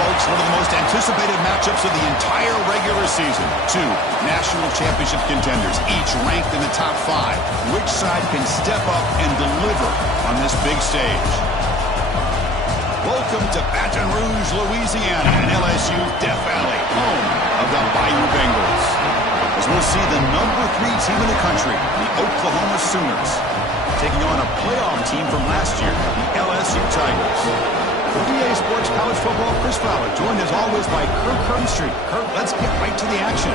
folks, one of the most anticipated matchups of the entire regular season. Two national championship contenders, each ranked in the top 5. Which side can step up and deliver on this big stage? Welcome to Baton Rouge, Louisiana, and LSU Death Valley, home of the Bayou Bengals. As we'll see the number 3 team in the country, the Oklahoma Sooners, taking on a playoff team from last year, the LSU Tigers. For VA Sports College Football, Chris Fowler, joined as always by Kirk Hearnstreet. Kirk, let's get right to the action.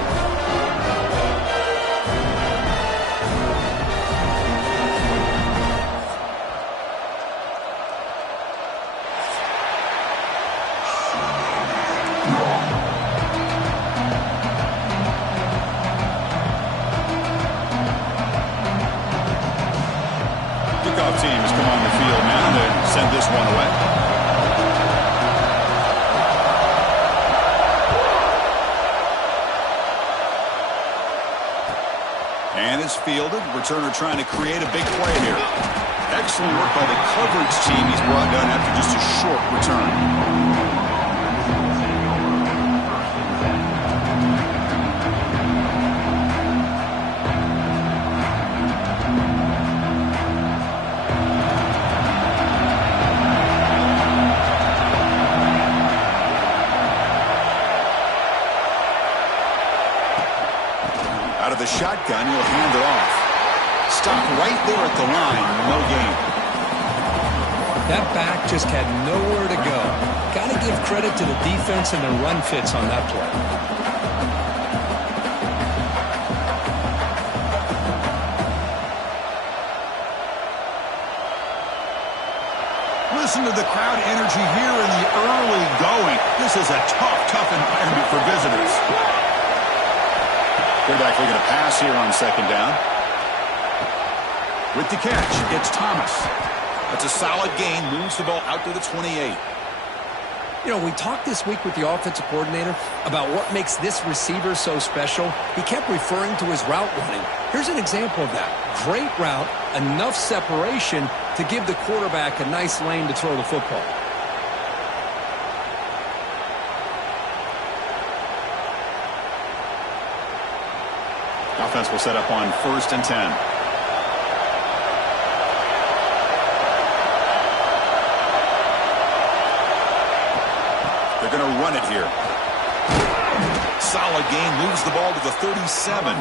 Kickoff team has come on the field now to send this one away. And it's fielded. Returner trying to create a big play here. Excellent work by the coverage team. He's brought down after just a short return. Out of the shotgun, he'll hand it off. Stop right there at the line. No gain. That back just had nowhere to go. Got to give credit to the defense and the run fits on that play. Listen to the crowd energy here in the early going. This is a tough environment for visitors. Quarterback looking to pass here on second down. With the catch, it's Thomas. That's a solid gain. Moves the ball out to the 28. You know, we talked this week with the offensive coordinator about what makes this receiver so special. He kept referring to his route running. Here's an example of that. Great route, enough separation to give the quarterback a nice lane to throw the football. Offense will set up on 1st and 10. They're going to run it here. Solid gain, moves the ball to the 37.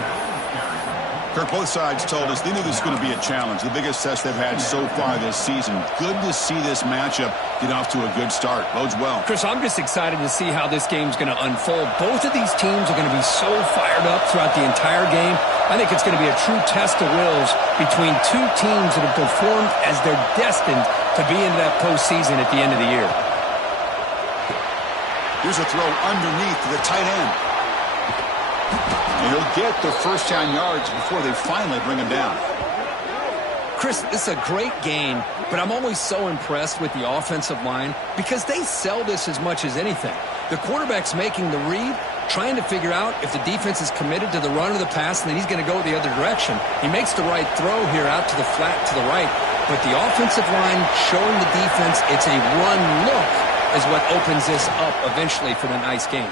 Kirk, both sides told us they knew this was going to be a challenge, the biggest test they've had so far this season. Good to see this matchup get off to a good start. Bodes well. Chris, I'm just excited to see how this game's going to unfold. Both of these teams are going to be so fired up throughout the entire game. I think it's going to be a true test of wills between two teams that have performed as they're destined to be into that postseason at the end of the year. Here's a throw underneath to the tight end. And he'll get the first down yards before they finally bring him down. Chris, this is a great game, but I'm always so impressed with the offensive line because they sell this as much as anything. The quarterback's making the read, trying to figure out if the defense is committed to the run or the pass, and then he's going to go the other direction. He makes the right throw here out to the flat to the right, but the offensive line showing the defense it's a run look is what opens this up eventually for the nice game.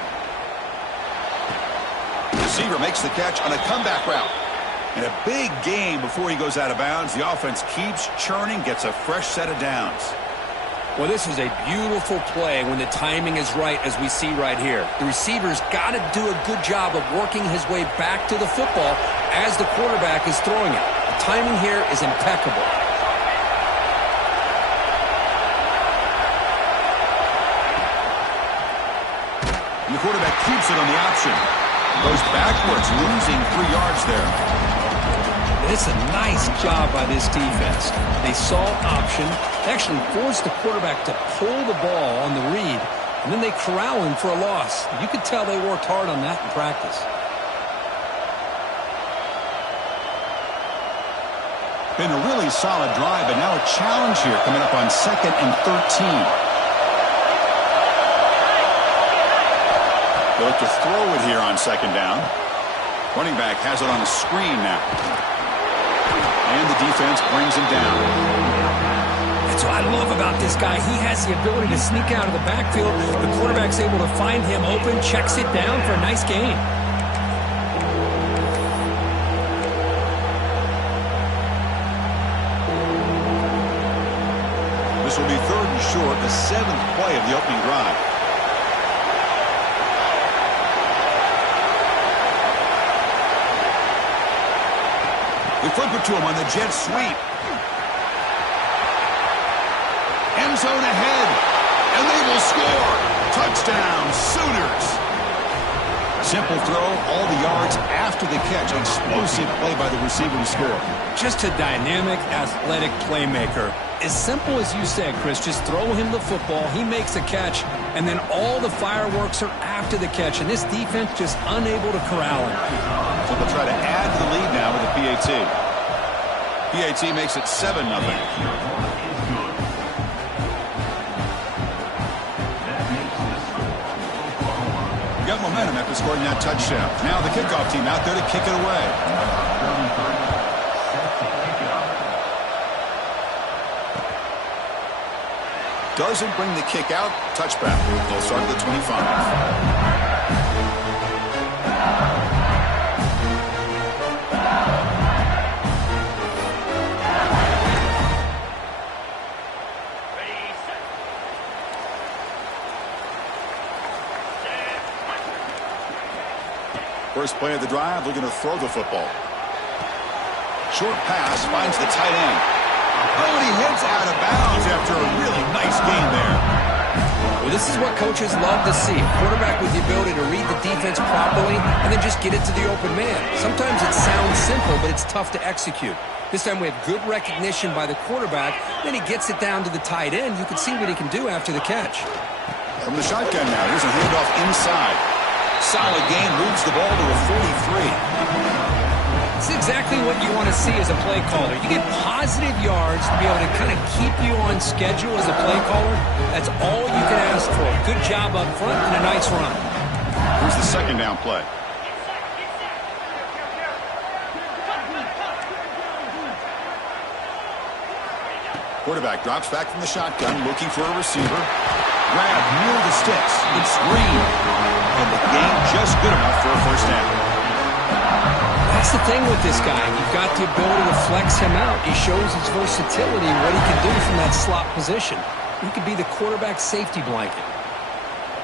Receiver makes the catch on a comeback route. And a big game before he goes out of bounds. The offense keeps churning, gets a fresh set of downs. Well, this is a beautiful play when the timing is right, as we see right here. The receiver's got to do a good job of working his way back to the football as the quarterback is throwing it. The timing here is impeccable. And the quarterback keeps it on the option. Goes backwards, losing 3 yards there. It's a nice job by this defense. They saw option, actually forced the quarterback to pull the ball on the read, and then they corral him for a loss. You could tell they worked hard on that in practice. Been a really solid drive, but now a challenge here coming up on 2nd and 13. They look to throw it here on 2nd down. Running back has it on a screen now. And the defense brings him down. That's what I love about this guy. He has the ability to sneak out of the backfield. The quarterback's able to find him open, checks it down for a nice gain. This will be 3rd and short, the 7th play of the opening drive. They flip it to him on the jet sweep. End zone ahead, and they will score. Touchdown, Sooners. Simple throw, all the yards after the catch. Explosive play by the receiver to score. Just a dynamic, athletic playmaker. As simple as you said, Chris, just throw him the football, he makes a catch, and then all the fireworks are after the catch, and this defense just unable to corral him. So they'll try to add to the lead now with a PAT. PAT makes it 7-0. Got momentum after scoring that touchdown. Now the kickoff team out there to kick it away. Doesn't bring the kick out. Touchback. They'll start at the 25. First play of the drive, looking to throw the football. Short pass, finds the tight end. Oh, and he heads out of bounds after a really nice game there. Well, this is what coaches love to see. A quarterback with the ability to read the defense properly and then just get it to the open man. Sometimes it sounds simple, but it's tough to execute. This time we have good recognition by the quarterback. Then he gets it down to the tight end. You can see what he can do after the catch. From the shotgun now, here's a handoff inside. Solid gain, moves the ball to a 43. It's exactly what you want to see as a play caller. You get positive yards to be able to kind of keep you on schedule as a play caller. That's all you can ask for. Good job up front and a nice run. Here's the 2nd down play. Quarterback drops back from the shotgun, looking for a receiver. Grab near the sticks. It's Green. And the game just good enough for a first down. That's the thing with this guy. You've got the ability to flex him out. He shows his versatility, what he can do from that slot position. He could be the quarterback's safety blanket.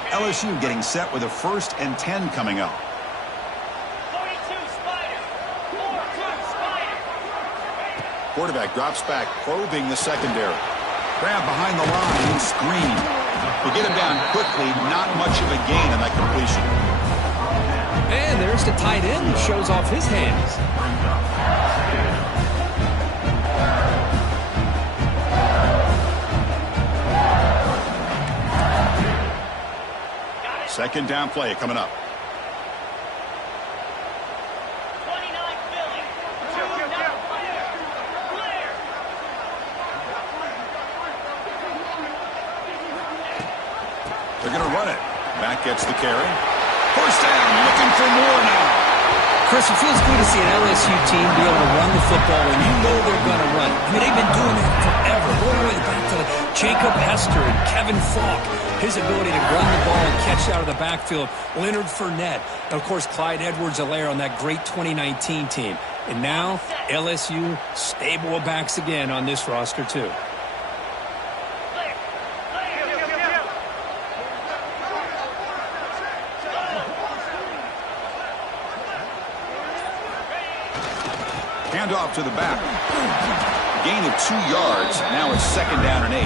LSU getting set with a 1st and 10 coming up. 42 Spider. 4-2 Spider. Quarterback drops back, probing the secondary. Grab behind the line and screen. He'll get him down quickly, not much of a gain on that completion. And there's the tight end who shows off his hands. Second down play coming up. 29 Philly. 2 down. Clear. They're going to run it. Back gets the carry. First down, looking for more now. Chris, it feels good to see an LSU team be able to run the football when you know they're going to run. I mean, they've been doing that forever. Going all the way back to Jacob Hester and Kevin Falk. His ability to run the ball and catch out of the backfield. Leonard Fournette. And, of course, Clyde Edwards-Helaire on that great 2019 team. And now, LSU stable of backs again on this roster, too. Handoff to the back. Gain of 2 yards. Now it's 2nd down and 8.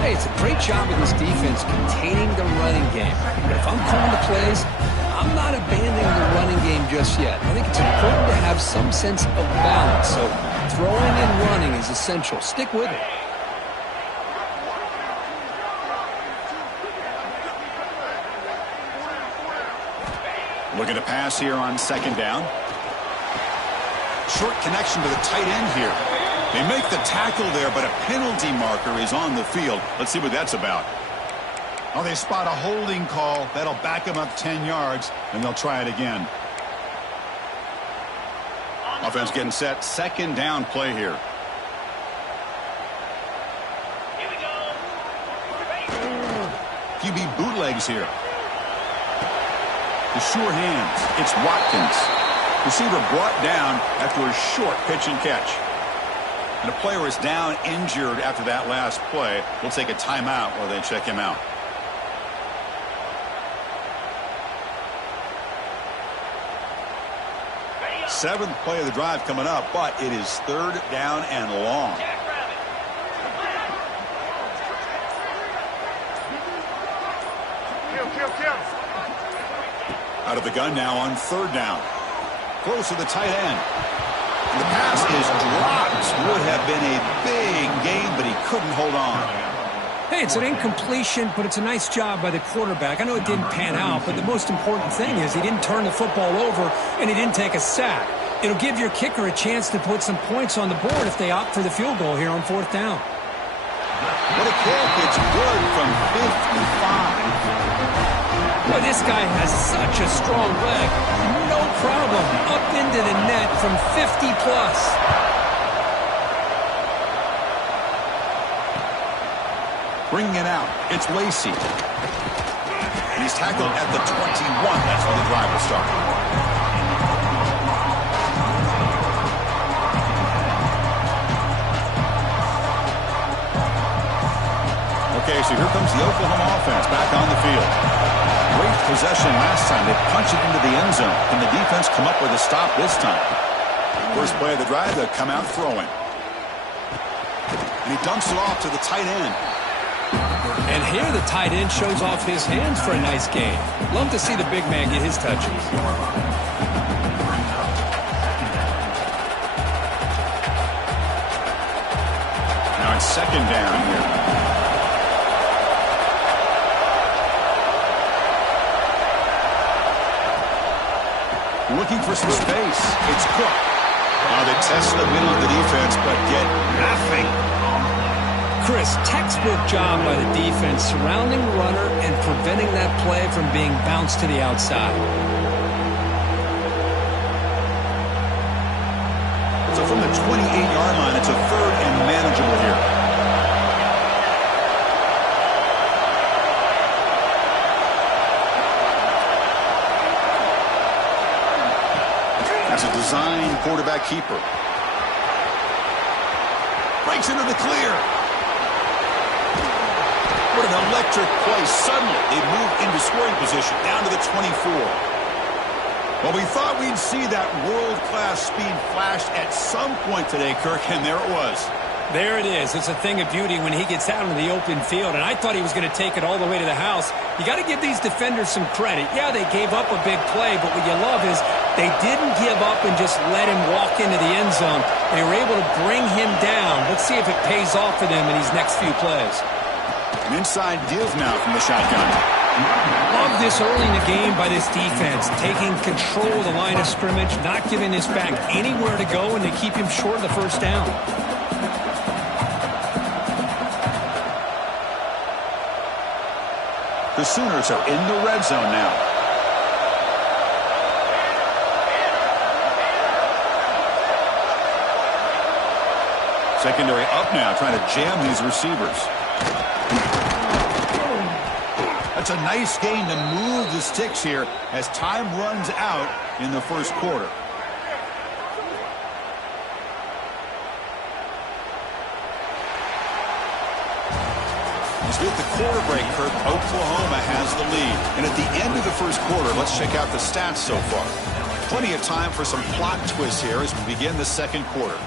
Hey, it's a great job of this defense containing the running game. But if I'm calling the plays, I'm not abandoning the running game just yet. I think it's important to have some sense of balance. So throwing and running is essential. Stick with it. Looking to pass here on 2nd down. Short connection to the tight end here. They make the tackle there, but a penalty marker is on the field. Let's see what that's about. Oh, they spot a holding call. That'll back them up 10 yards, and they'll try it again. Offense getting set. 2nd down play here. QB bootlegs here. The sure hands. It's Watkins. Receiver brought down after a short pitch and catch. And a player is down injured after that last play. We'll take a timeout while they check him out. Seventh play of the drive coming up, but it is third down and long. Out of the gun now on third down. Close to the tight end. And the pass is dropped. Would have been a big gain, but he couldn't hold on. Hey, it's an incompletion, but it's a nice job by the quarterback. I know it didn't pan out, but the most important thing is he didn't turn the football over and he didn't take a sack. It'll give your kicker a chance to put some points on the board if they opt for the field goal here on fourth down. What a kick. It's good from 55. Boy, this guy has such a strong leg. No problem. Up into the net from 50 plus. Bringing it out. It's Lacey. And he's tackled at the 21. That's where the drive will start. Okay, so here comes the Oklahoma offense back on the field. Great possession last time. They punched it into the end zone. Can the defense come up with a stop this time? First play of the drive, they'll come out throwing. And he dumps it off to the tight end. And here the tight end shows off his hands for a nice game. Love to see the big man get his touches. Now it's second down here. Looking for some space. It's Cook. Now they test the middle of the defense, but get nothing. Chris, textbook job by the defense surrounding the runner and preventing that play from being bounced to the outside. So from the 28-yard line, it's a third and manageable here. That's a design quarterback keeper. Breaks into the clear. What an electric play. Suddenly, they move into scoring position, down to the 24. Well, we thought we'd see that world-class speed flashed at some point today, Kirk, and there it was. There it is. It's a thing of beauty when he gets out into the open field, and I thought he was going to take it all the way to the house. You got to give these defenders some credit. Yeah, they gave up a big play, but what you love is they didn't give up and just let him walk into the end zone. They were able to bring him down. Let's see if it pays off for them in these next few plays. An inside give now from the shotgun. Love this early in the game by this defense, taking control of the line of scrimmage, not giving this back anywhere to go, and to keep him short of the first down. The Sooners are in the red zone now. Secondary up now, trying to jam these receivers. That's a nice gain to move the sticks here as time runs out in the first quarter. As with the quarter break, Kirk, Oklahoma has the lead. And at the end of the first quarter, let's check out the stats so far. Plenty of time for some plot twists here as we begin the second quarter.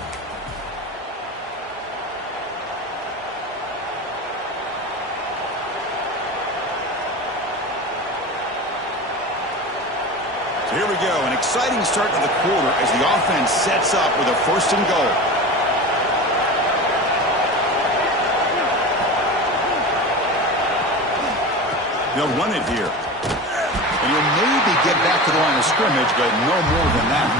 So here we go, an exciting start to the quarter as the offense sets up with a first and goal. They'll run it here. And you'll maybe get back to the line of scrimmage, but no more than that.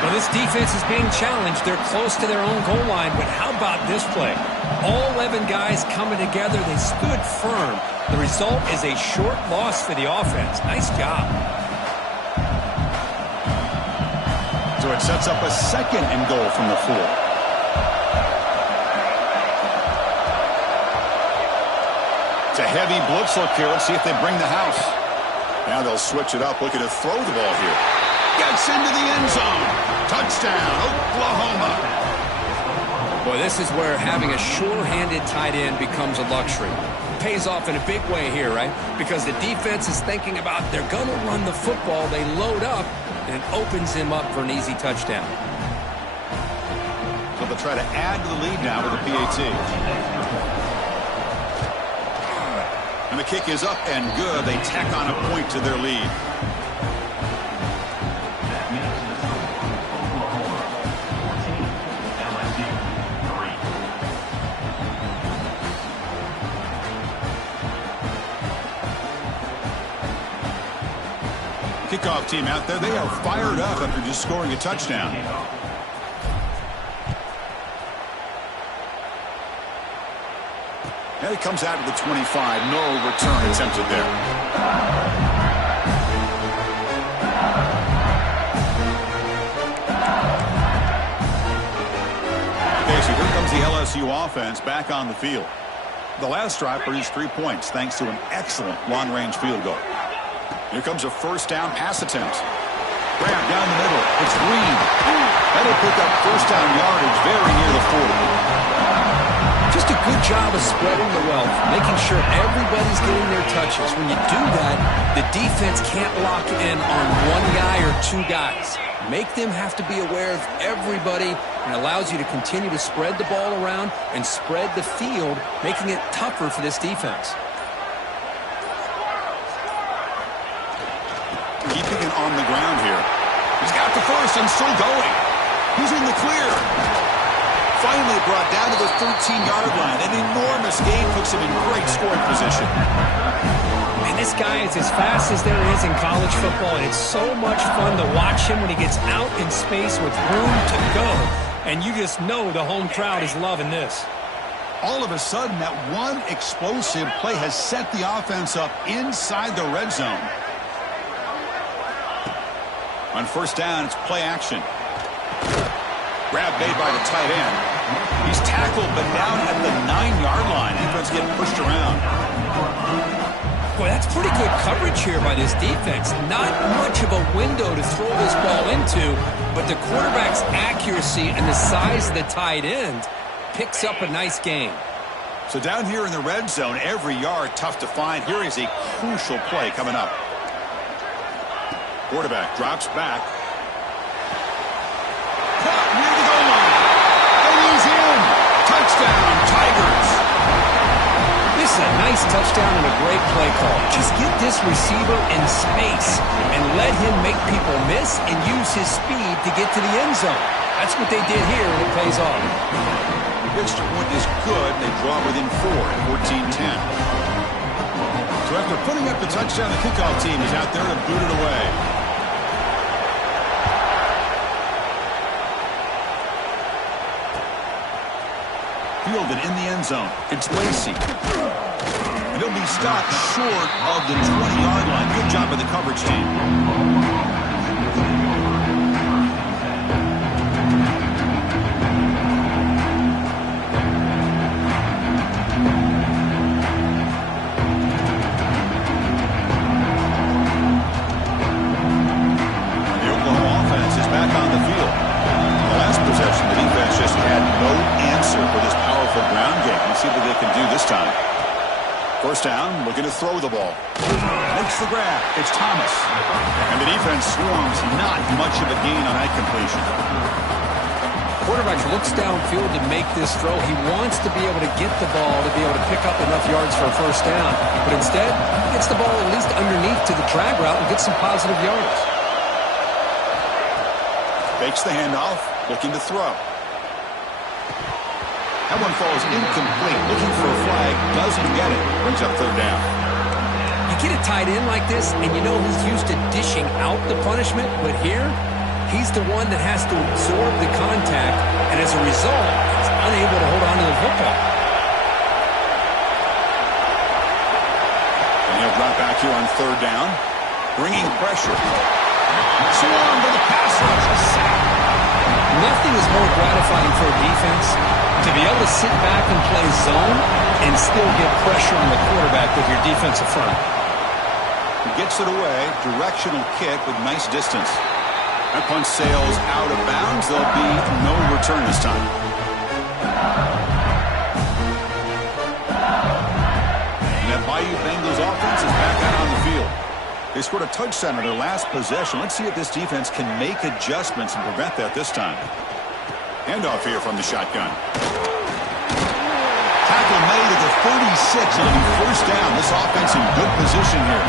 Well, this defense is being challenged. They're close to their own goal line, but how about this play? All 11 guys coming together. They stood firm. The result is a short loss for the offense. Nice job. So it sets up a second and goal from the 4. It's a heavy blitz look here. Let's see if they bring the house. Now they'll switch it up, looking to throw the ball here. Gets into the end zone. Touchdown, Oklahoma. Boy, this is where having a sure-handed tight end becomes a luxury. Pays off in a big way here, right? Because the defense is thinking about they're going to run the football. They load up, and it opens him up for an easy touchdown. So they'll try to add to the lead now with a PAT. And the kick is up and good. They tack on a point to their lead. Kickoff team out there. They are fired up after just scoring a touchdown. And it comes out to the 25. No return attempted there. Okay, so here comes the LSU offense back on the field. The last drive produced 3 points thanks to an excellent long-range field goal. Here comes a first down pass attempt. Grab down the middle. It's Reed. That'll pick up first down yardage very near the 40. Just a good job of spreading the wealth, making sure everybody's getting their touches. When you do that, the defense can't lock in on one guy or two guys. Make them have to be aware of everybody, and allows you to continue to spread the ball around and spread the field, making it tougher for this defense. Keeping it on the ground here. He's got the first and still going. He's in the clear. Finally brought down to the 13-yard line. An enormous gain puts him in great scoring position. And this guy is as fast as there is in college football, and it's so much fun to watch him when he gets out in space with room to go. And you just know the home crowd is loving this. All of a sudden, that one explosive play has set the offense up inside the red zone. On first down, it's play action. Grab made by the tight end. He's tackled, but down at the 9-yard line. Defense getting pushed around. Boy, that's pretty good coverage here by this defense. Not much of a window to throw this ball into, but the quarterback's accuracy and the size of the tight end picks up a nice gain. So down here in the red zone, every yard tough to find. Here is a crucial play coming up. Quarterback drops back. Caught near the goal line. And he's in. Touchdown, Tigers. This is a nice touchdown and a great play call. Just get this receiver in space and let him make people miss and use his speed to get to the end zone. That's what they did here, and it pays off. The extra point is good. They draw within 4 at 14-10. So after putting up the touchdown, the kickoff team is out there to boot it away. Fielded in the end zone. It's Lacey. And he'll be stopped short of the 20-yard line. Good job by the coverage team. The Oklahoma offense is back on the field. In the last possession, the defense just had no answer for this powerful ground game. Let's see what they can do this time. First down, looking to throw the ball. Makes the grab. It's Thomas. And the defense swarms. Not much of a gain on that completion. Quarterback looks downfield to make this throw. He wants to be able to get the ball to be able to pick up enough yards for a first down. But instead, he gets the ball at least underneath to the drag route and gets some positive yards. Fakes the handoff, looking to throw. That one falls incomplete. Looking for a flag, doesn't get it. Brings up third down. You get a tight end like this, and you know he's used to dishing out the punishment, but here, he's the one that has to absorb the contact, and as a result, he's unable to hold on to the football. And he'll drop back here on third down, bringing pressure. Swarm to the pass rush, a sack. Nothing is more gratifying for a defense to be able to sit back and play zone and still get pressure on the quarterback with your defensive front. He gets it away. Directional kick with nice distance. That punt sails out of bounds. There'll be no return this time. And that Bayou Bengals offense is back out on the field. They scored a touchdown on their last possession. Let's see if this defense can make adjustments and prevent that this time. Handoff here from the shotgun. Tackle made at the 36. It'll be first down. This offense in good position here.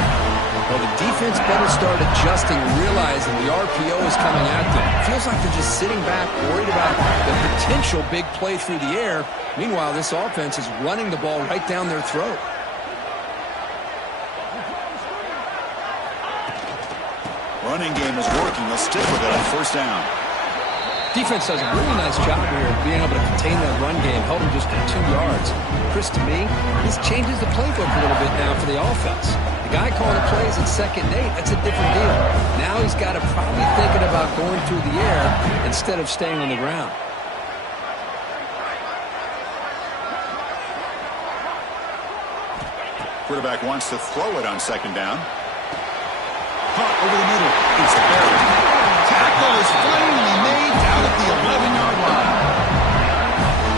Well, the defense better start adjusting, realizing the RPO is coming at them. Feels like they're just sitting back, worried about the potential big play through the air. Meanwhile, this offense is running the ball right down their throat. Running game is working. They'll stick with it on first down. Defense does a really nice job here of being able to contain that run game, held them just at 2 yards. Chris, to me, this changes the playbook a little bit now for the offense. The guy calling the plays at 2nd and 8, that's a different deal. Now he's got to probably thinking about going through the air instead of staying on the ground. Quarterback wants to throw it on 2nd down. Punt over the middle. It's buried. Tackle is finally made down at the 11-yard line.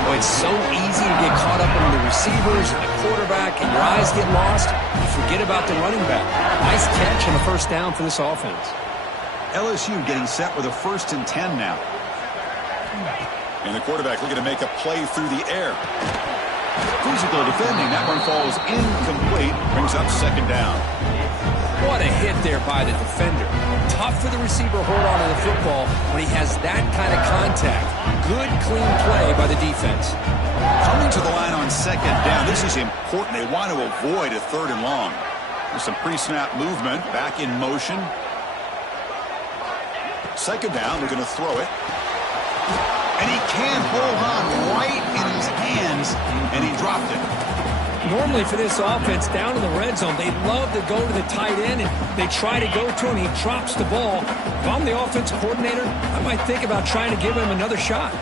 Oh, it's so easy to get caught up in the receivers and the quarterback, and your eyes get lost. You forget about the running back. Nice catch and a first down for this offense. LSU getting set with a 1st and 10 now. And the quarterback looking to make a play through the air. Physical defending. That one falls incomplete. Brings up 2nd down. What a hit there by the defender. Tough for the receiver to hold on to the football when he has that kind of contact. Good, clean play by the defense. Coming to the line on 2nd down. This is important. They want to avoid a 3rd and long. There's some pre-snap movement. Back in motion. 2nd down. They're going to throw it. And he can't hold on right in his hands. And he dropped it. Normally for this offense, down in the red zone, they love to go to the tight end, and they try to go to him, and he drops the ball. If I'm the offensive coordinator, I might think about trying to give him another shot.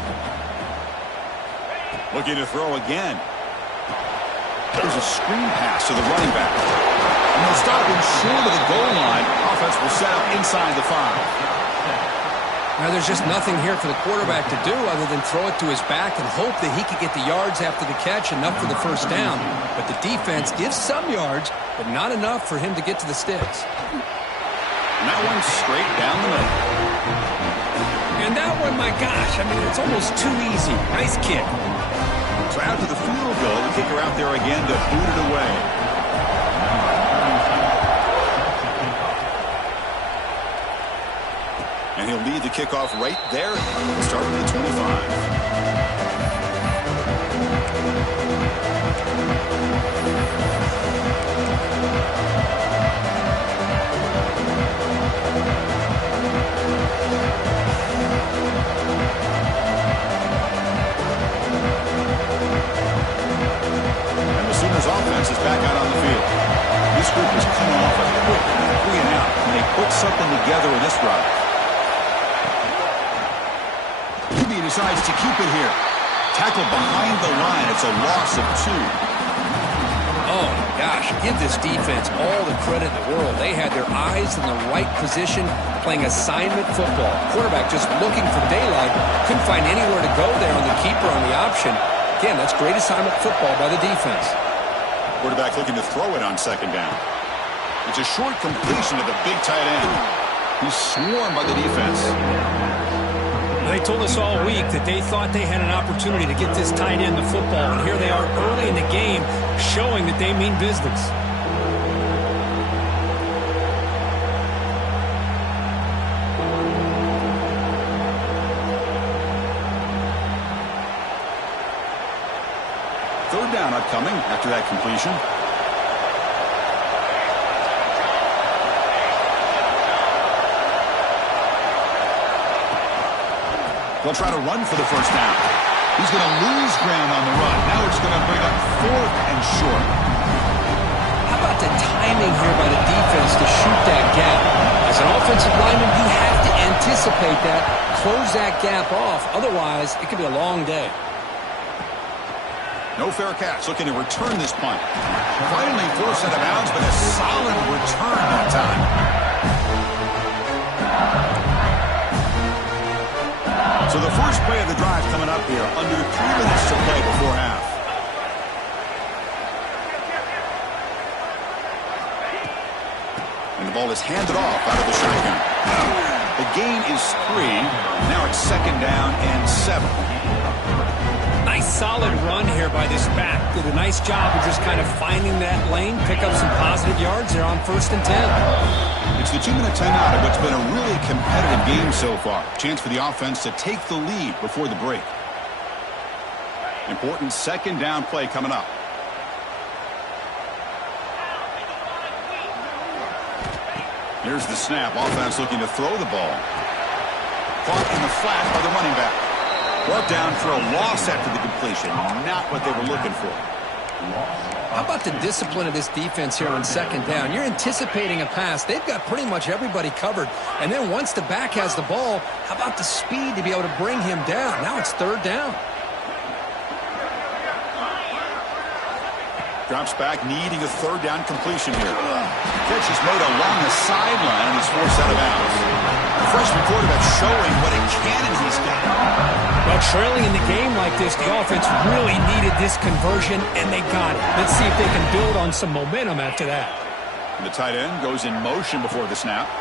Looking to throw again. There's a screen pass to the running back. And they'll stop him short of the goal line. Offense will set up inside the 5. Now, there's just nothing here for the quarterback to do other than throw it to his back and hope that he could get the yards after the catch, enough for the first down. But the defense gives some yards, but not enough for him to get to the sticks. And that one straight down the middle. And that one, my gosh, I mean, it's almost too easy. Nice kick. So after the field goal, the kicker out there again to boot it away. And he'll lead the kickoff right there, starting at 25. Offense is back out on the field. This group is coming off a quick 3 and out, and they put something together in this drive. QB decides to keep it here. Tackle behind the line. It's a loss of 2. Oh, my gosh. Give this defense all the credit in the world. They had their eyes in the right position, playing assignment football. Quarterback just looking for daylight. Couldn't find anywhere to go there on the keeper on the option. Again, that's great assignment football by the defense. Quarterback looking to throw it on 2nd down. It's a short completion to the big tight end. He's swarmed by the defense. They told us all week that they thought they had an opportunity to get this tight end the football, and here they are early in the game showing that they mean business. Third down upcoming after that completion. They'll try to run for the first down. He's going to lose ground on the run. Now it's going to bring up 4th and short. How about the timing here by the defense to shoot that gap? As As an offensive lineman, you have to anticipate that, close that gap off. Otherwise, it could be a long day. No fair catch. Looking to return this punt. Finally forced out of bounds, but a solid return that time. So the first play of the drive coming up here. Under 3 minutes to play before half. And the ball is handed off out of the shotgun. The gain is 3. Now it's 2nd down and 7. Nice solid run here by this back. Did a nice job of just kind of finding that lane, pick up some positive yards there on 1st and 10. It's the 2-minute timeout of what's been a really competitive game so far. Chance for the offense to take the lead before the break. Important 2nd down play coming up. Here's the snap. Offense looking to throw the ball. Caught in the flat by the running back. Brought down for a loss after the completion. Not what they were looking for. How about the discipline of this defense here on 2nd down? You're anticipating a pass. They've got pretty much everybody covered. And then once the back has the ball, how about the speed to be able to bring him down? Now it's 3rd down. Drops back, needing a 3rd down completion here. Catch is made along the sideline and he's forced out of bounds. The freshman quarterback showing what a cannon he's got. Well, trailing in the game like this, the offense really needed this conversion, and they got it. Let's see if they can build on some momentum after that. And the tight end goes in motion before the snap.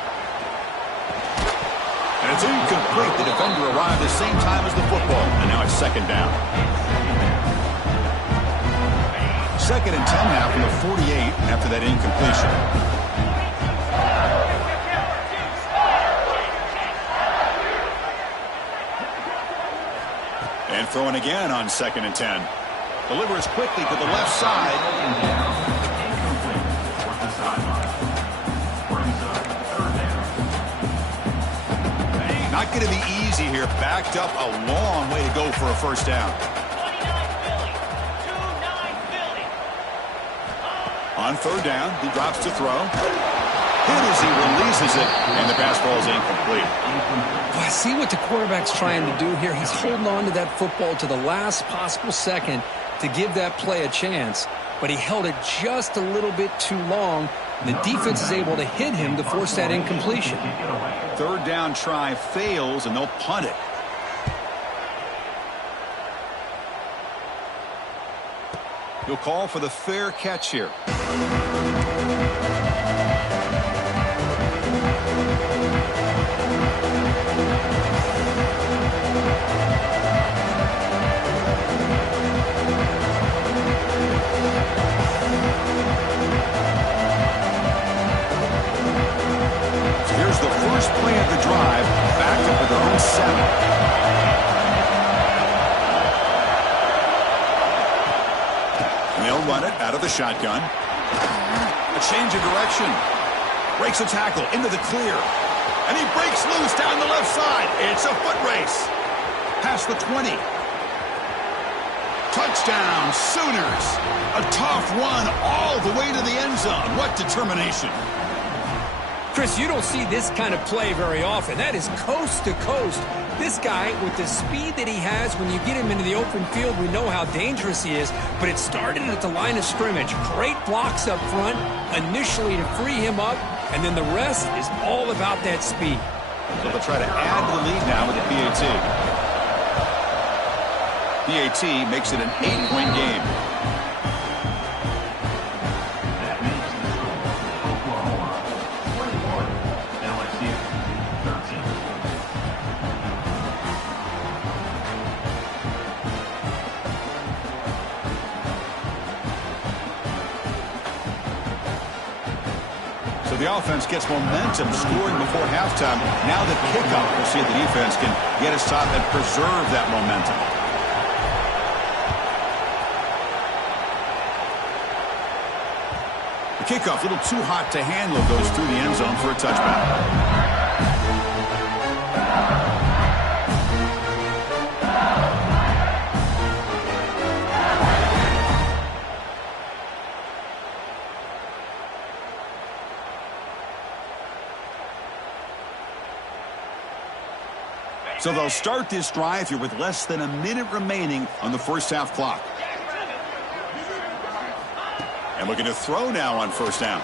And it's incomplete. The defender arrived the same time as the football, and now it's 2nd down. 2nd and 10 now from the 48 after that incompletion. And throwing again on 2nd and 10. Delivers quickly to the left side. Not going to be easy here. Backed up a long way to go for a 1st down. On 3rd down, he drops to throw. Hit as he releases it, and the pass ball is incomplete. Well, I see what the quarterback's trying to do here. He's holding on to that football to the last possible second to give that play a chance, but he held it just a little bit too long. The defense is able to hit him to force that incompletion. 3rd down try fails, and they'll punt it. He'll call for the fair catch here. Here's the first play of the drive, backed up with their own 7. And they'll run it out of the shotgun. A change of direction. Breaks a tackle into the clear. And he breaks loose down the left side. It's a foot race. Past the 20. Touchdown, Sooners. A tough run all the way to the end zone. What determination. Chris, you don't see this kind of play very often. That is coast to coast. This guy, with the speed that he has, when you get him into the open field, we know how dangerous he is. But it started at the line of scrimmage. Great blocks up front, initially to free him up, and then the rest is all about that speed. So they'll try to add to the lead now with the PAT. PAT makes it an 8-point game. The offense gets momentum scoring before halftime. Now the kickoff will see if the defense can get a stop and preserve that momentum. The kickoff, a little too hot to handle, goes through the end zone for a touchback. So they'll start this drive here with less than a minute remaining on the first half clock. And looking to throw now on first down.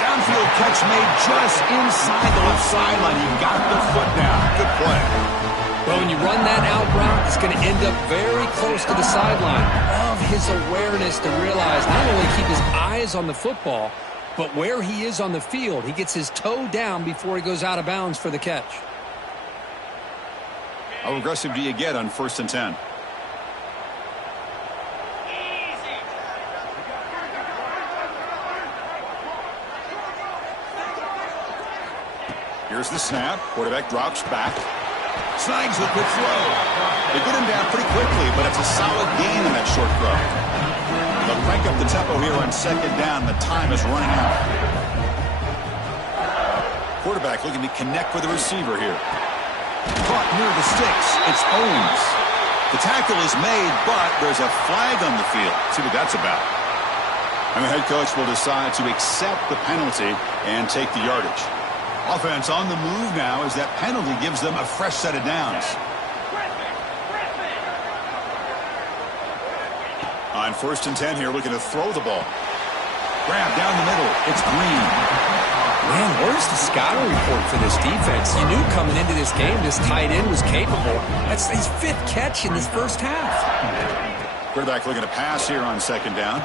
Downfield catch made just inside the left sideline. He got the foot down. Good play. Well, when you run that out route, it's going to end up very close to the sideline. Love his awareness to realize not only keep his eyes on the football, but where he is on the field. He gets his toe down before he goes out of bounds for the catch. How aggressive do you get on 1st and 10? Here's the snap. Quarterback drops back. Snags a good throw. They get him down pretty quickly, but it's a solid gain in that short throw. They'll crank up the tempo here on 2nd down. The time is running out. Quarterback looking to connect with the receiver here. Caught near the sticks. It's Owens. The tackle is made, but there's a flag on the field. See what that's about. And the head coach will decide to accept the penalty and take the yardage. Offense on the move now as that penalty gives them a fresh set of downs. On 1st and 10 here, looking to throw the ball. Grab down the middle. It's Green. Man, where's the scouting report for this defense? You knew coming into this game this tight end was capable. That's his 5th catch in this first half. Quarterback looking to pass here on 2nd down.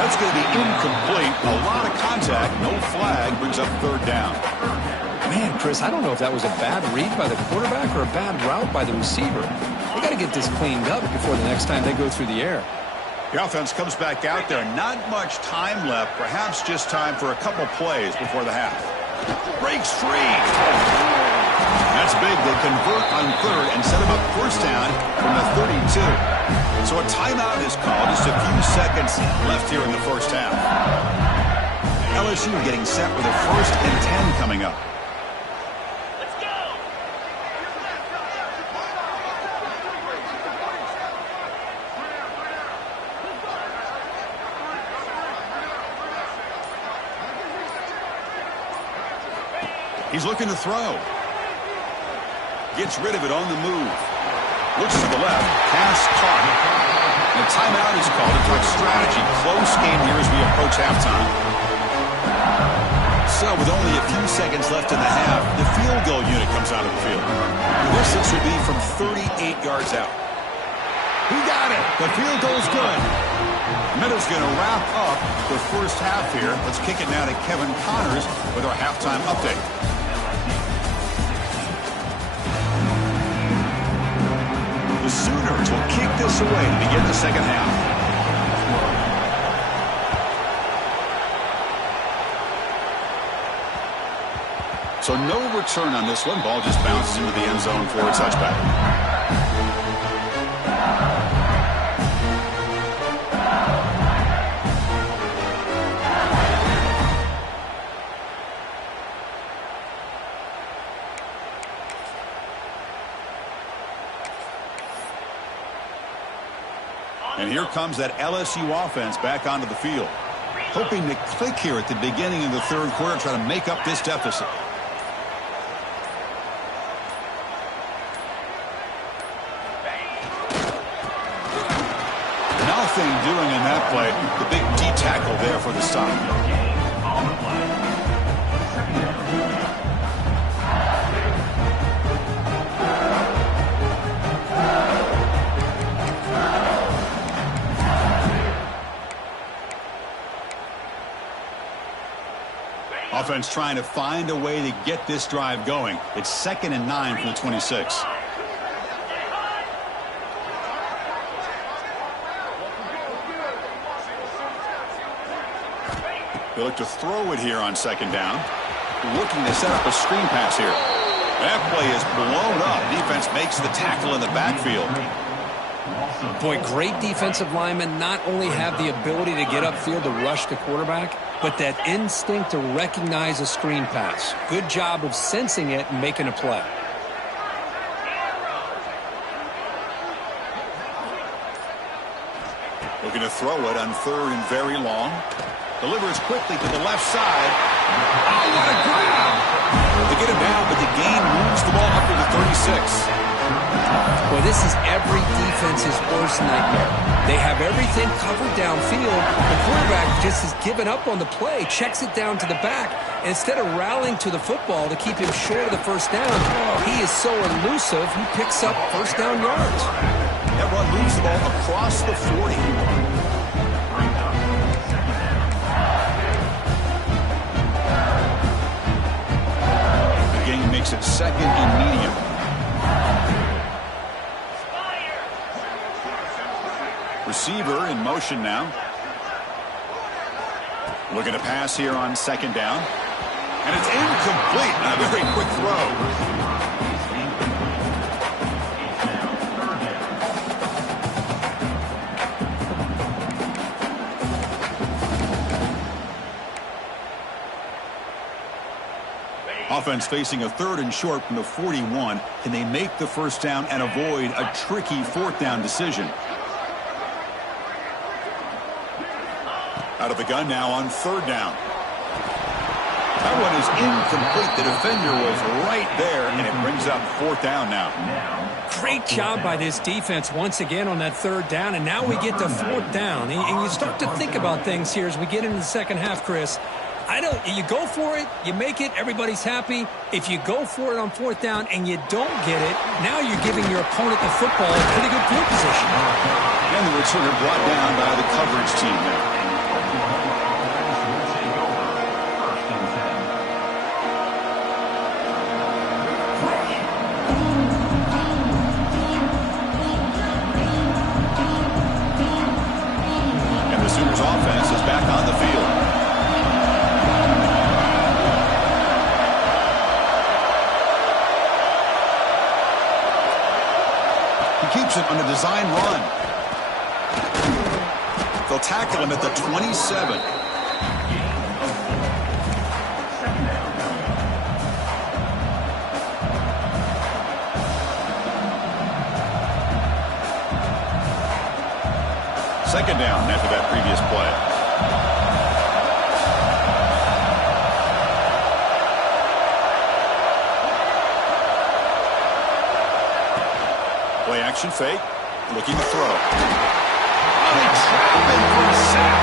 That's going to be incomplete. A lot of contact. No flag. Brings up 3rd down. Man, Chris, I don't know if that was a bad read by the quarterback or a bad route by the receiver. They got to get this cleaned up before the next time they go through the air. The offense comes back out there. Not much time left. Perhaps just time for a couple plays before the half. Breaks free. That's big. They convert on 3rd and set him up 1st down from the 32. So a timeout is called. Just a few seconds left here in the first half. LSU getting set with a 1st and 10 coming up. Let's go. He's looking to throw. Gets rid of it on the move. Looks to the left. Pass caught. And a timeout is called to talk strategy. Close game here as we approach halftime. So with only a few seconds left in the half, the field goal unit comes out of the field. The distance would be from 38 yards out. He got it. The field goal's good. Meadow's going to wrap up the first half here. Let's kick it now to Kevin Connors with our halftime update. The Sooners will kick this away to begin the second half. So no return on this one. Ball just bounces into the end zone for a touchback. And here comes that LSU offense back onto the field. Hoping to click here at the beginning of the 3rd quarter, try to make up this deficit. Nothing doing in that play. The big D tackle there for the stop. Offense trying to find a way to get this drive going. It's 2nd and 9 from the 26. They look to throw it here on 2nd down. Looking to set up a screen pass here. That play is blown up. Defense makes the tackle in the backfield. Boy, great defensive linemen not only have the ability to get upfield to rush the quarterback, but that instinct to recognize a screen pass. Good job of sensing it and making a play. Looking to throw it on 3rd and very long. Delivers quickly to the left side. Oh, what a grab! They get him down, but the gain moves the ball up to the 36. Well, this is every defense's worst nightmare. They have everything covered downfield. The quarterback just has given up on the play, checks it down to the back. And instead of rallying to the football to keep him short of the first down, he is so elusive, he picks up first down yards. That run moves the ball across the 40. The gain makes it second and medium. Receiver in motion now. Looking to pass here on second down. And it's incomplete. A very quick throw. Offense facing a 3rd and short from the 41. Can they make the first down and avoid a tricky 4th down decision? Out of the gun now on 3rd down. That one is incomplete. The defender was right there, and it brings up 4th down now. Great job by this defense once again on that 3rd down, and now we get to 4th down. And you start to think about things here as we get into the second half, Chris. You go for it, you make it, everybody's happy. If you go for it on 4th down and you don't get it, now you're giving your opponent the football in pretty good field position. And the returner brought down by the coverage team there. And the Sooners offense is back on the field. Keeps it on a design run. They'll tackle him at the 27. Second down after that previous play. Play action fake. Looking to throw. Oh, they trap him for a sack.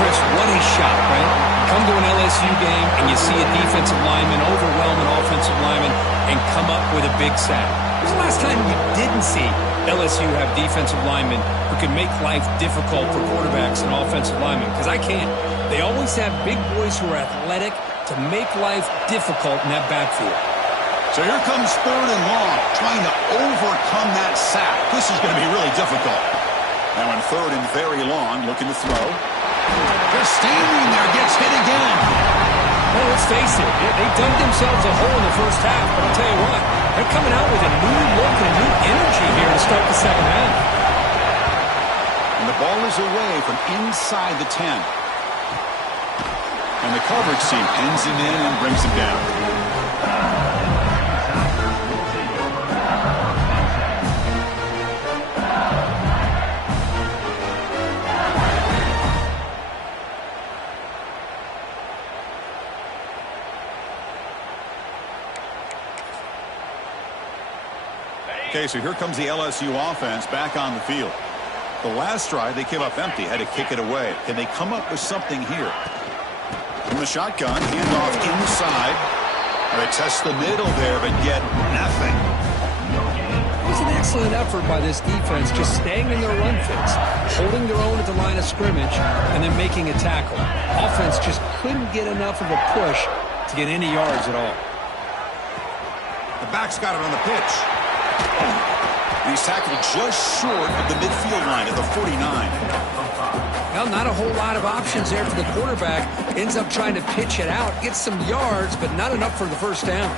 Chris, what a shot, right? Come to an LSU game and you see a defensive lineman overwhelm an offensive lineman and come up with a big sack. When was the last time you didn't see LSU have defensive linemen who can make life difficult for quarterbacks and offensive linemen? Because I can't. They always have big boys who are athletic to make life difficult in that backfield. So here comes 3rd and long, trying to overcome that sack. This is going to be really difficult. Now in 3rd and very long, looking to throw. Just standing there, gets hit again. Well, let's face it, they dug themselves a hole in the first half, but I'll tell you what, they're coming out with a new look and a new energy here to start the second half. And the ball is away from inside the 10. And the coverage team pins him in and brings him down. Okay, so here comes the LSU offense back on the field. The last drive, they came up empty, had to kick it away. Can they come up with something here? From the shotgun, handoff inside. They test the middle there, but get nothing. It was an excellent effort by this defense, just staying in their run fits, holding their own at the line of scrimmage, and then making a tackle. Offense just couldn't get enough of a push to get any yards at all. The back's got it on the pitch. He's tackled just short of the midfield line at the 49. Well, not a whole lot of options there for the quarterback. Ends up trying to pitch it out, gets some yards, but not enough for the first down.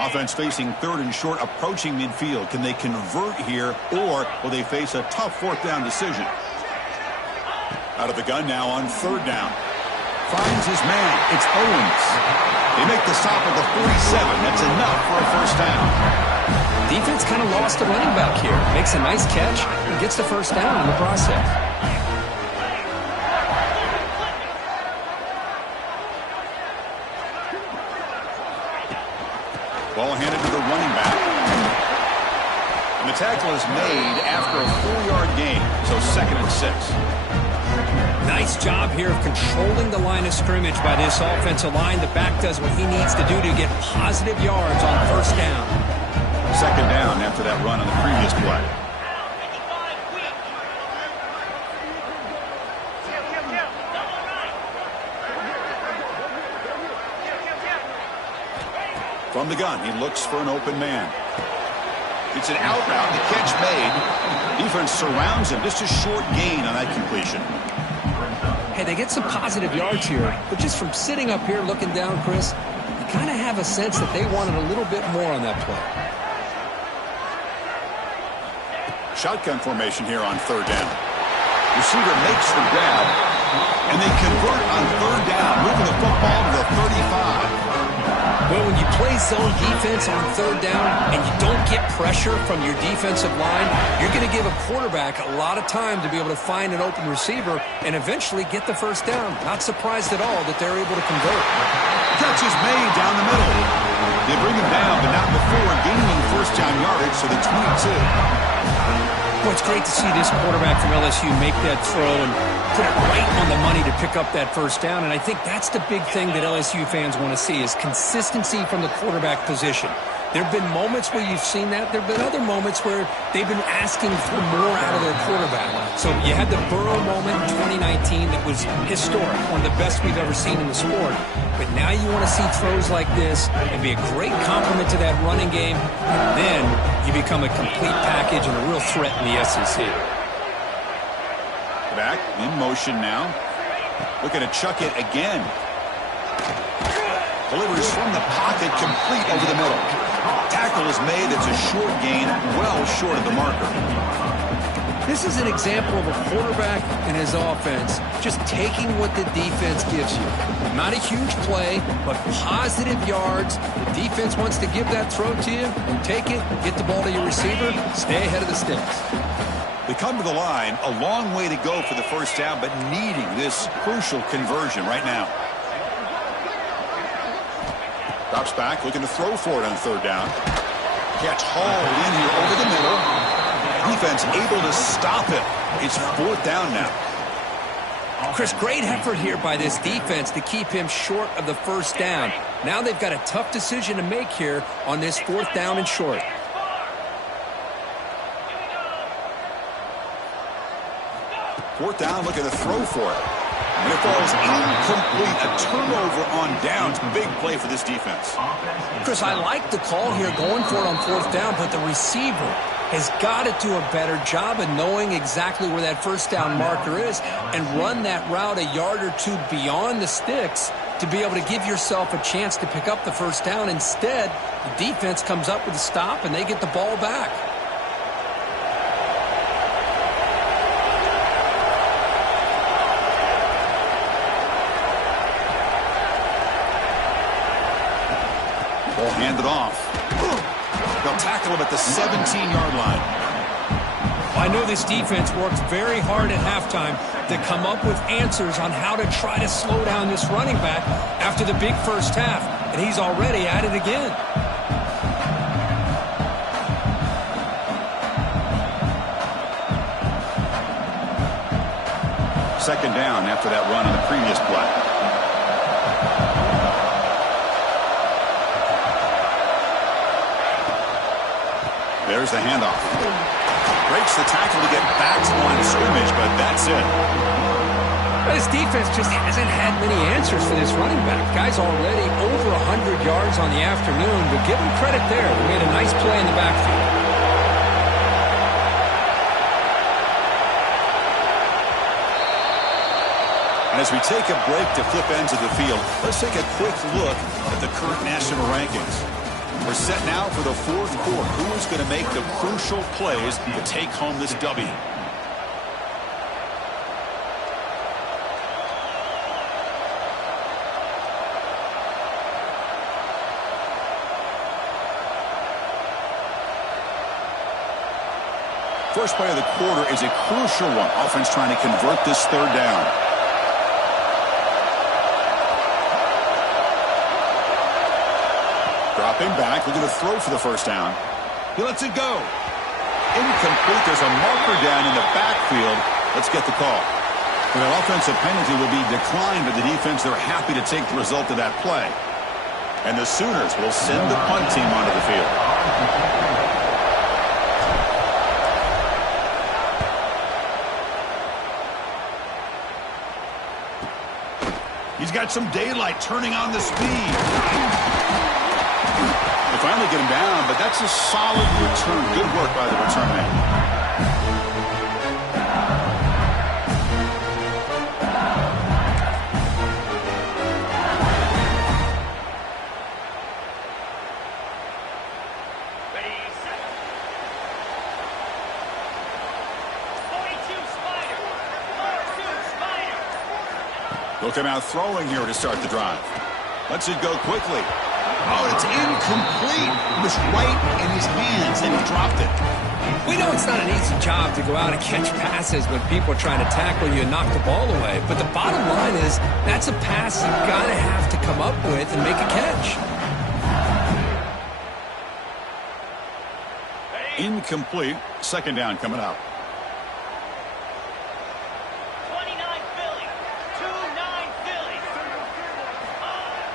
Offense facing 3rd and short, approaching midfield. Can they convert here, or will they face a tough 4th down decision? Out of the gun now on 3rd down. Finds his man. It's Owens. They make the stop at the 47. That's enough for a first down. Defense kind of lost a running back here. Makes a nice catch and gets the first down in the process. Ball handed to the running back. And the tackle is made after a 4-yard gain, so 2nd and 6. Nice job here of controlling the line of scrimmage by this offensive line. The back does what he needs to do to get positive yards on first down. 2nd down after that run on the previous play. From the gun, he looks for an open man. It's an out route, the catch made. Defense surrounds him, just a short gain on that completion. Hey, they get some positive yards here, but just from sitting up here looking down, Chris, you kind of have a sense that they wanted a little bit more on that play. Shotgun formation here on 3rd down. Receiver makes the grab, and they convert on 3rd down, moving the football to the 35. Well, when you play zone defense on 3rd down and you don't get pressure from your defensive line, you're going to give a quarterback a lot of time to be able to find an open receiver and eventually get the first down. Not surprised at all that they're able to convert. Catch is made down the middle. They bring him down, but not before gaining first down yardage to the 22. Well, it's great to see this quarterback from LSU make that throw and put it right on the money to pick up that first down. And I think that's the big thing that LSU fans want to see is consistency from the quarterback position. There have been moments where you've seen that. There have been other moments where they've been asking for more out of their quarterback. So you had the Burrow moment in 2019 that was historic, one of the best we've ever seen in the sport. But now you want to see throws like this and be a great complement to that running game, and then you become a complete package and a real threat in the SEC. Back in motion now. Looking to chuck it again. Delivers from the pocket, complete over the middle. Tackle is made. It's a short gain, well short of the marker. This is an example of a quarterback and his offense just taking what the defense gives you. Not a huge play, but positive yards. The defense wants to give that throw to you. You take it, get the ball to your receiver, stay ahead of the sticks. They come to the line, a long way to go for the first down, but needing this crucial conversion right now. Drops back, looking to throw for it on 3rd down. Catch hauled in here over the middle. Defense able to stop it. It's 4th down now. Chris, great effort here by this defense to keep him short of the first down. Now they've got a tough decision to make here on this 4th down and short. Fourth down, looking to throw for it. And it falls incomplete. A turnover on downs. Big play for this defense. Chris, I like the call here going for it on 4th down, but the receiver has got to do a better job of knowing exactly where that first down marker is and run that route a yard or two beyond the sticks to be able to give yourself a chance to pick up the first down. Instead, the defense comes up with a stop and they get the ball back. Ball handed off. They'll tackle him at the 17-yard line. I know this defense worked very hard at halftime to come up with answers on how to try to slow down this running back after the big first half, and he's already at it again. Second down after that run on the previous play. There's the handoff. Breaks the tackle to get back to the line of scrimmage, but that's it. This defense just hasn't had many answers for this running back. Guy's already over 100 yards on the afternoon, but give him credit there. He made a nice play in the backfield. And as we take a break to flip ends of the field, let's take a quick look at the current national rankings. We're set now for the 4th quarter. Who is going to make the crucial plays to take home this W? First play of the quarter is a crucial one. Offense trying to convert this third down. Dropping back, looking to throw for the first down. He lets it go. Incomplete. There's a marker down in the backfield. Let's get the call. And an offensive penalty will be declined by the defense. They're happy to take the result of that play. And the Sooners will send the punt team onto the field. He's got some daylight turning on the speed. They finally get him down, but that's a solid return. Good work by the return man. They'll come out throwing here to start the drive. Lets it go quickly. Oh, it's incomplete. It was right in his hands, and he dropped it. We know it's not an easy job to go out and catch passes when people are trying to tackle you and knock the ball away. But the bottom line is that's a pass you got to have to come up with and make a catch. Incomplete. Second down coming up.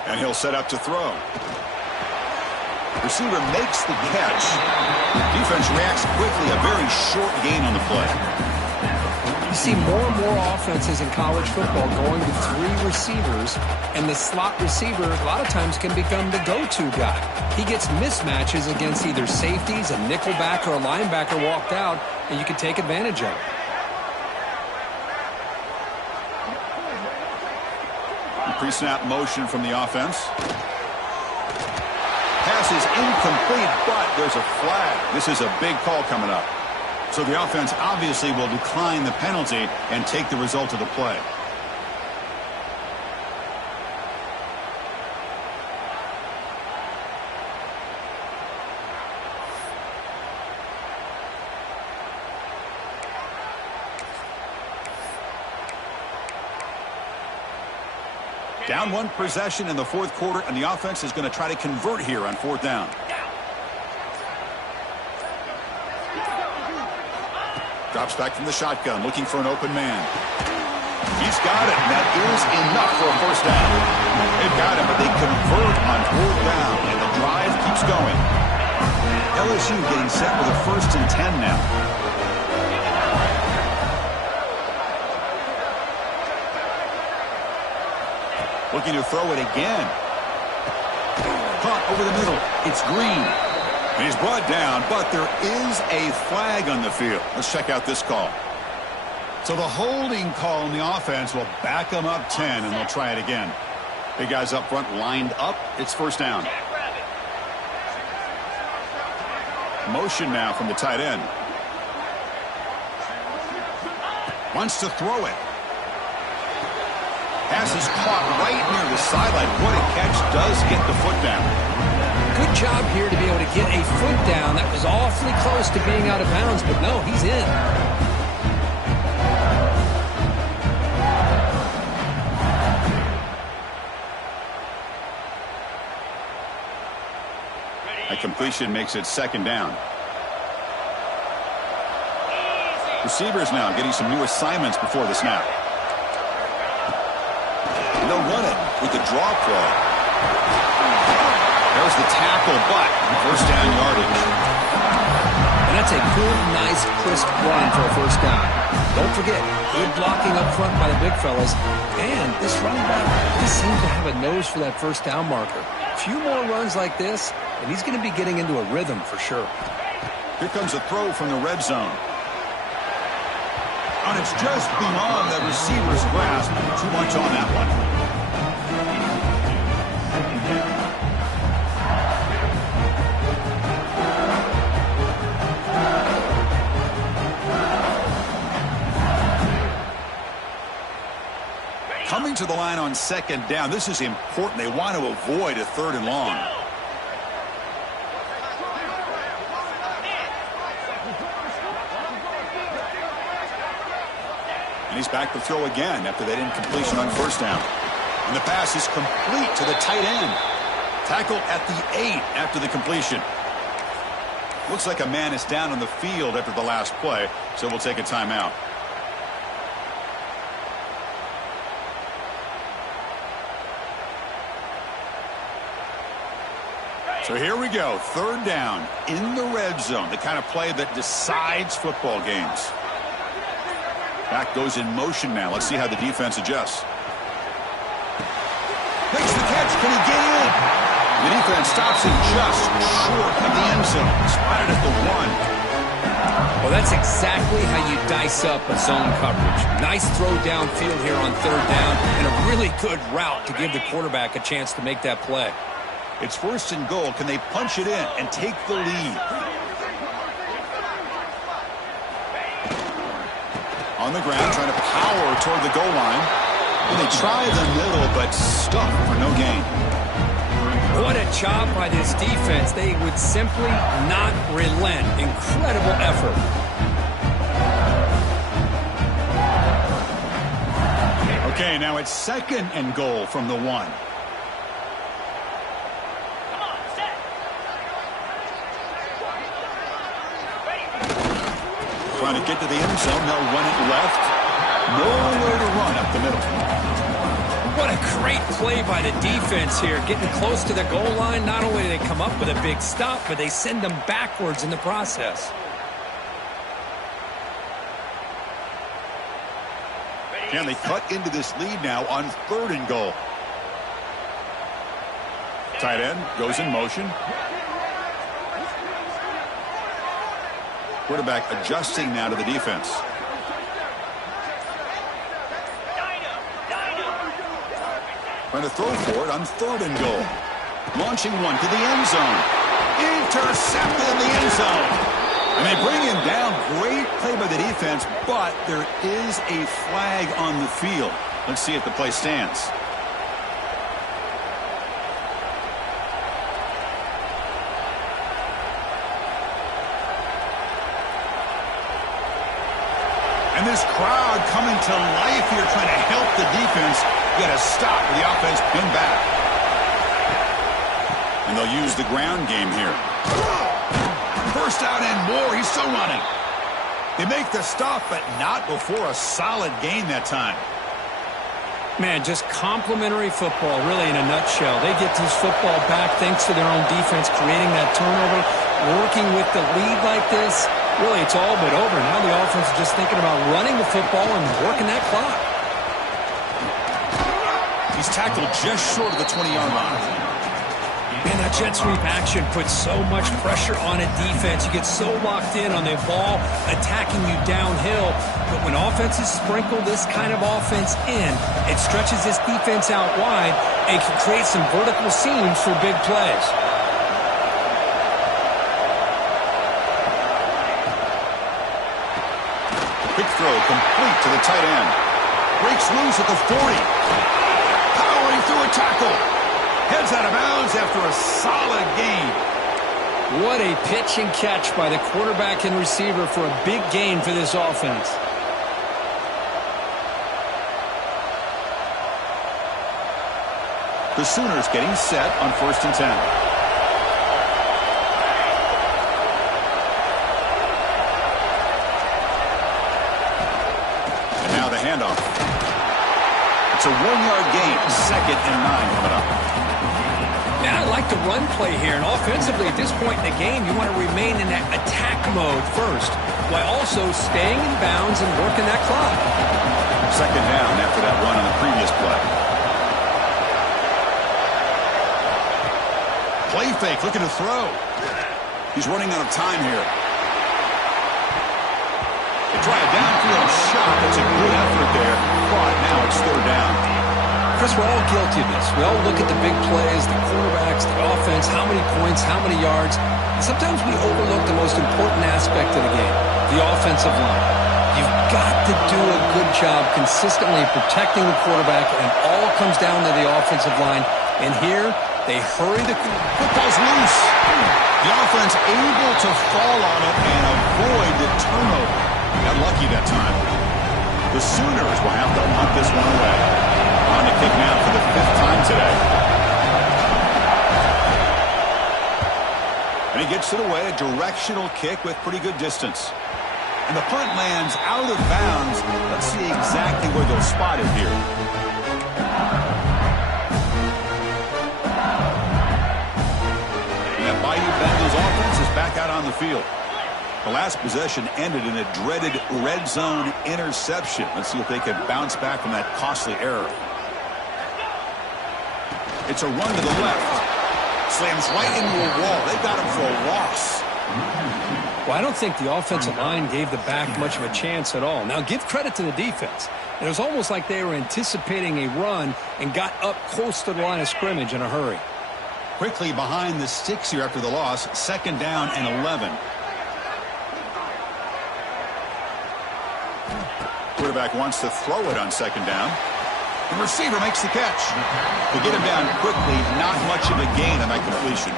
And he'll set up to throw. Receiver makes the catch. Defense reacts quickly. A very short gain on the play. You see more and more offenses in college football going to three receivers, and the slot receiver a lot of times can become the go-to guy. He gets mismatches against either safeties, a nickelback, or a linebacker walked out, and you can take advantage of it. Pre-snap motion from the offense. Pass is incomplete, but there's a flag. This is a big call coming up. So the offense obviously will decline the penalty and take the result of the play. Down one possession in the fourth quarter, and the offense is going to try to convert here on fourth down. Drops back from the shotgun, looking for an open man. He's got it, and that is enough for a first down. They've got him, but they convert on fourth down, and the drive keeps going. LSU getting set with a 1st and 10 now. Looking to throw it again. Caught over the middle. It's Green. And he's brought down, but there is a flag on the field. Let's check out this call. So the holding call on the offense will back them up 10, and they'll try it again. Big guys up front lined up. It's first down. Motion now from the tight end. Wants to throw it. Pass is caught right near the sideline. What a catch. Does get the foot down. Good job here to be able to get a foot down. That was awfully close to being out of bounds, but no, he's in. A completion makes it second down. Receivers now getting some new assignments before the snap. They'll run it with the draw play. There's the tackle, but first down yardage. And that's a good, nice, crisp run for a first down. Don't forget, good blocking up front by the big fellas. And this running back, he seems to have a nose for that first down marker. A few more runs like this, and he's going to be getting into a rhythm for sure. Here comes a throw from the red zone. And it's just beyond the receiver's grasp. Too much on that one. Coming to the line on second down. This is important. They want to avoid a third and long. he's back to throw again after that incompletion on first down. And the pass is complete to the tight end. Tackle at the 8 after the completion. Looks like a man is down on the field after the last play, so we'll take a timeout. So here we go, third down in the red zone, the kind of play that decides football games. Back goes in motion now. Let's see how the defense adjusts. Makes the catch. Can he get in? The defense stops him just short of the end zone. Spotted at the 1. Well, that's exactly how you dice up a zone coverage. Nice throw downfield here on third down, and a really good route to give the quarterback a chance to make that play. It's first and goal. Can they punch it in and take the lead? On the ground, trying to power toward the goal line. And they try the middle, but stuck for no gain. What a job by this defense. They would simply not relent. Incredible effort. Okay, now it's second and goal from the 1. Trying to get to the end zone. They'll run it left. Nowhere to run up the middle. What a great play by the defense here. Getting close to the goal line, not only do they come up with a big stop, but they send them backwards in the process. Can they cut into this lead now on third and goal? Tight end goes in motion. Quarterback adjusting now to the defense. Trying to throw for it on third and goal. Launching one to the end zone. Intercepted in the end zone. And they bring him down. Great play by the defense, but there is a flag on the field. Let's see if the play stands. And this crowd coming to life here trying to help the defense get a stop with the offense pinned back. And they'll use the ground game here. First out and more. He's still running. They make the stop, but not before a solid gain that time. Man, just complimentary football, really, in a nutshell. They get this football back thanks to their own defense, creating that turnover, working with the lead like this. Really, it's all but over. Now the offense is just thinking about running the football and working that clock. He's tackled just short of the 20-yard line. Man, that jet sweep action puts so much pressure on a defense. You get so locked in on the ball attacking you downhill. But when offenses sprinkle this kind of offense in, it stretches this defense out wide and can create some vertical seams for big plays. Quick throw complete to the tight end. Breaks loose at the 40. Powering through a tackle. Heads out of bounds after a solid gain. What a pitch and catch by the quarterback and receiver for a big gain for this offense. The Sooners getting set on 1st and 10. And now the handoff. It's a 1-yard gain. 2nd and 9 coming up. And I like the run play here. And offensively, at this point in the game, you want to remain in that attack mode first, while also staying in bounds and working that clock. 2nd down after that run on the previous play. Play fake, looking to throw. He's running out of time here. They try a downfield shot. That's a good effort there. But now it's 3rd down. Chris, we're all guilty of this. We all look at the big plays, the quarterbacks, the offense, how many points, how many yards. And sometimes we overlook the most important aspect of the game, the offensive line. You've got to do a good job consistently protecting the quarterback, and it all comes down to the offensive line. And here, they hurry the football's loose. The offense able to fall on it and avoid the turnover. Got lucky that time. The Sooners will have to punt this one away. On to kick now for the 5th time today. And he gets it away, a directional kick with pretty good distance. And the punt lands out of bounds. Let's see exactly where they'll spot it here. And that Bayou Bengals offense is back out on the field. The last possession ended in a dreaded red zone interception. Let's see if they can bounce back from that costly error. It's a run to the left. Slams right into a wall. They got him for a loss. Well, I don't think the offensive line gave the back much of a chance at all. Now, give credit to the defense. It was almost like they were anticipating a run and got up close to the line of scrimmage in a hurry. Quickly behind the sticks here after the loss. 2nd down and 11. Quarterback wants to throw it on 2nd down. The receiver makes the catch. They get him down quickly. Not much of a gain on that completion.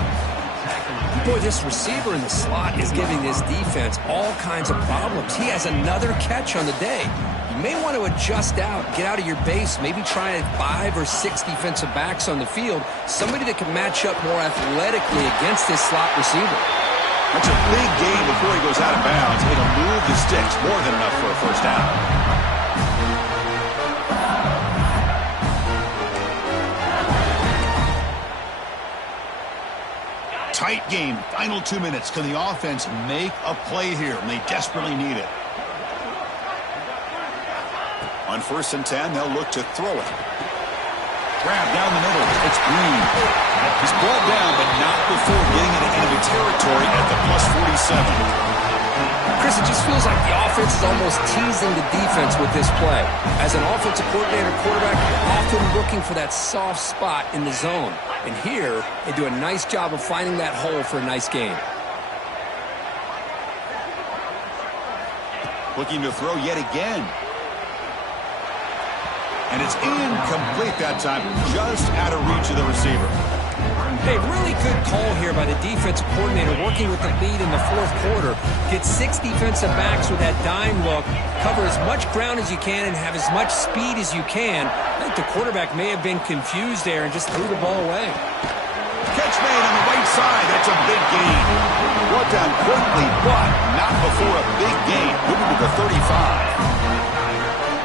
Boy, this receiver in the slot is giving this defense all kinds of problems. He has another catch on the day. You may want to adjust out, get out of your base, maybe try 5 or 6 defensive backs on the field, somebody that can match up more athletically against this slot receiver. That's a big gain before he goes out of bounds. It'll move the sticks, more than enough for a 1st down. Tight game, final 2 minutes. Can the offense make a play here? And they desperately need it. On 1st and 10, they'll look to throw it. Grab down the middle. It's Green. He's brought down, but not before getting into enemy territory at the +47. Chris, it just feels like the offense is almost teasing the defense with this play. As an offensive coordinator, quarterback, you're often looking for that soft spot in the zone. And here, they do a nice job of finding that hole for a nice gain. Looking to throw yet again. And it's incomplete that time, just out of reach of the receiver. Hey, really good call here by the defensive coordinator working with the lead in the 4th quarter. Get 6 defensive backs with that dime look, cover as much ground as you can, and have as much speed as you can. I think the quarterback may have been confused there and just threw the ball away. Catch made on the right side. That's a big gain. Brought down quickly, but not before a big gain. Moving to the 35.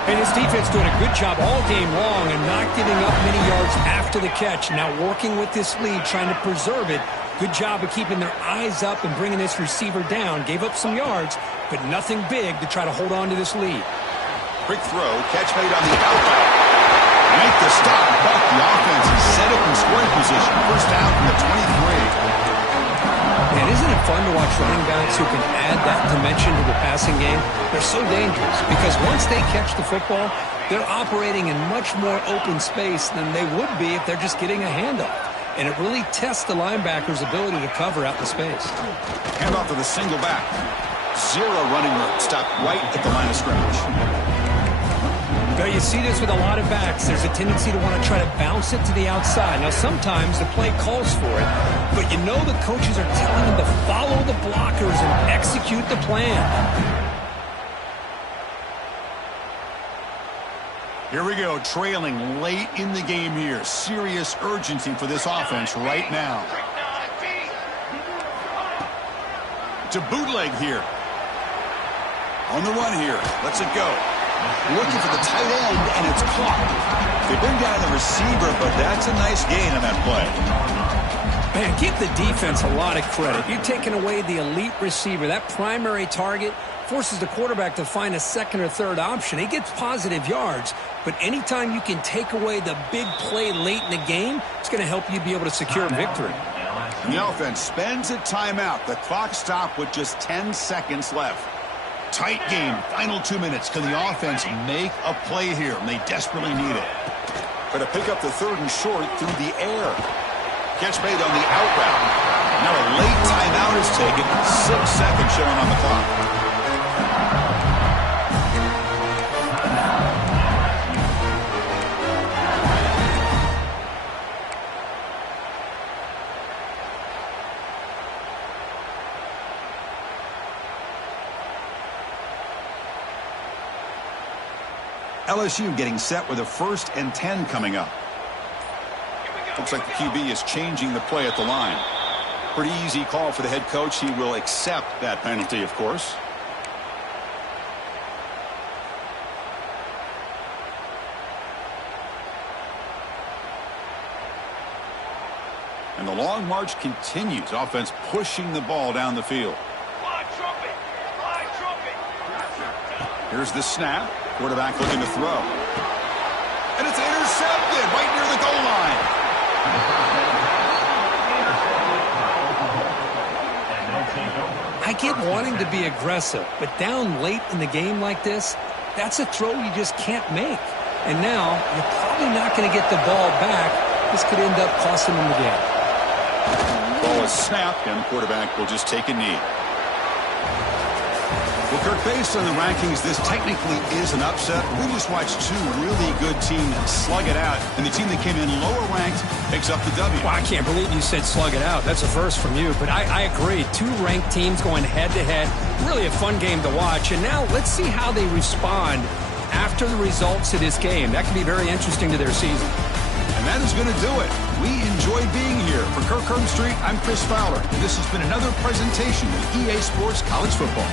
And his defense doing a good job all game long and not giving up many yards after the catch. Now working with this lead, trying to preserve it. Good job of keeping their eyes up and bringing this receiver down. Gave up some yards, but nothing big to try to hold on to this lead. Quick throw, catch made on the outside. Make the stop, but the offense is set up in scoring position. 1st down from the 23. Man, isn't it fun to watch running backs who can add that dimension to the passing game? They're so dangerous because once they catch the football, they're operating in much more open space than they would be if they're just getting a handoff. And it really tests the linebacker's ability to cover out the space. Handoff to the single back. 0 running room. Stopped right at the line of scrimmage. Now, you see this with a lot of backs. There's a tendency to want to try to bounce it to the outside. Now, sometimes the play calls for it, but you know the coaches are telling them to follow the blockers and execute the plan. Here we go, trailing late in the game here. Serious urgency for this offense right now. To bootleg here. On the run here. Lets it go. Looking for the tight end, and it's caught. They bring down the receiver, but that's a nice gain on that play. Man, give the defense a lot of credit. You're taking away the elite receiver. That primary target forces the quarterback to find a 2nd or 3rd option. He gets positive yards, but anytime you can take away the big play late in the game, it's going to help you be able to secure victory. And the offense spends a timeout. The clock stopped with just 10 seconds left. Tight game, final 2 minutes. Can the offense make a play here? And they desperately need it. Got to pick up the 3rd and short through the air. Catch made on the out route. Now a late timeout is taken. 6 seconds showing on the clock. LSU getting set with a 1st and 10 coming up. Looks like the QB is changing the play at the line. Pretty easy call for the head coach. He will accept that penalty, of course. And the long march continues. Offense pushing the ball down the field. Fly trumpet! Fly trumpet! Here's the snap. Quarterback looking to throw. And it's intercepted right near the goal line. I get wanting to be aggressive, but down late in the game like this, that's a throw you just can't make. And now you're probably not going to get the ball back. This could end up costing them the game. Ball is snapped, and the quarterback will just take a knee. Well, Kirk, based on the rankings, this technically is an upset. We just watched 2 really good teams slug it out, and the team that came in lower ranked picks up the W. Well, I can't believe you said slug it out. That's a first from you, but I agree. 2 ranked teams going head-to-head. Really a fun game to watch, and now let's see how they respond after the results of this game. That could be very interesting to their season. And that is going to do it. We enjoyed being here. For Kirk Herbstreit, I'm Chris Fowler, and this has been another presentation of EA Sports College Football.